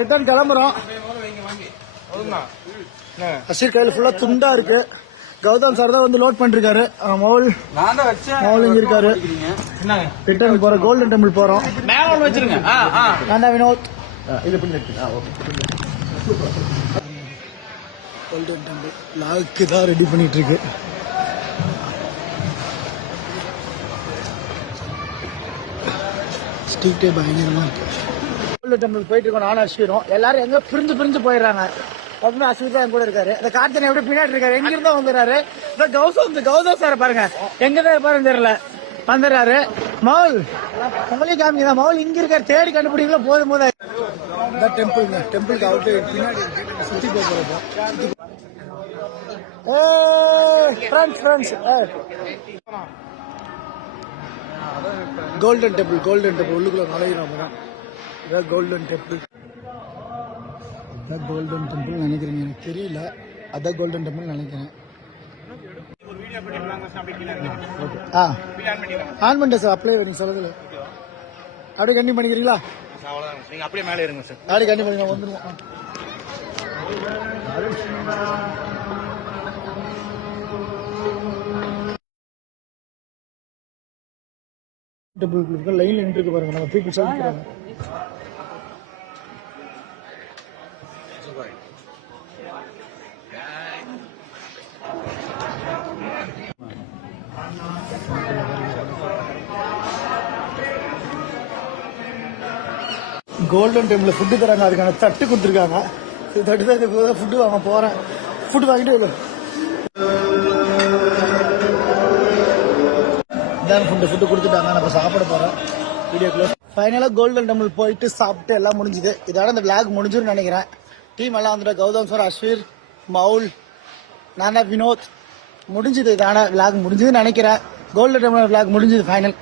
Return கிளம்புறோம். அஷீர் கையில் ஃபுல்லா துண்டா இருக்கு. கௌதம் சார் தான் வந்து லோட் பண்ணிருக்காரு. மவுல் இங்க இருக்காரு. ரிட்டர்ன் போற கோல்டன் டெம்பிள் போறோம். நான் தான் வினோத். கோல்டன் டெம்பிள் லாக்கு தான் ரெடி பண்ணிட்டு இருக்கு. ஸ்ட்ரீட்டே பயங்கரமா இருக்கு. கோல்டன் டெம்பிள் போயிட்டு இருக்கோம். நானும் அஸ்வீரும் எல்லாரும் எங்க பிரிஞ்சு போயிடுறாங்க. அப்படின்னு அஸ்வீர் தான் கூட இருக்காரு. இந்த கார்த்தனை எப்படி பின்னாடி இருக்காரு. எங்க இருந்தா வந்துடுறாரு. கௌதம் சார் பாருங்க எங்கதான் இருப்பாருன்னு தெரியல. வந்துடுறாரு. மவுல் உங்களையும் காமிக்கிறா. மவுல் இங்க இருக்காரு. தேடி கண்டுபிடிக்கல போதும் போது டெம்பிளுக்கு அவுட்டு பின்னாடி சுத்தி போறப்போ கோல்டன் டெம்பிள் உள்ளுக்குள்ள நுழையிறோம். இதான் கோல்டன் டெம்பிள். அதான் கோல்டன் டெம்பிள் நினைக்கிறீங்க. எனக்கு தெரியல. அதான் கோல்டன் டெம்பிள் நினைக்கிறேன். ஆன் பண்ணிட்டேன் சார். அப்ளை பண்ணி சொல்லுங்க. அப்படியே கண்டிப்பாக பண்ணிக்கிறீங்களா? அப்படியே மேலே இருங்க சார். அப்படியே கண்டிப்பாக பண்ணி வந்துடுவோம். டெம்பிள் லைன்ல நின்று பாருங்க. நம்ம பீப்புள்ஸ் இருக்கிறாங்க. கோல்டன் டெம்பிள் ஃபுட்டு தராங்க. அதுக்கான தட்டு கொடுத்துருக்காங்க. தட்டு தான் ஃபுட்டு வாங்க போறேன். ஃபுட்டு வாங்கிட்டு ஃபுட்டு கொடுத்துட்டாங்க. நம்ம சாப்பிட போறோம். Video close. ஃபைனலாக கோல்டன் டெம்பிள் போயிட்டு சாப்பிட்டு எல்லாம் முடிஞ்சுது. இதோட இந்த விளாக் முடிஞ்சுன்னு நினைக்கிறேன். டீம் எல்லாம் வந்துட்டு கௌதம் சார், அஸ்வீர், மவுல், நானா வினோத் முடிஞ்சுது. இதான விளாக் முடிஞ்சதுன்னு நினைக்கிறேன். கோல்டன் டெம்பிள் விளாக் முடிஞ்சது ஃபைனல்.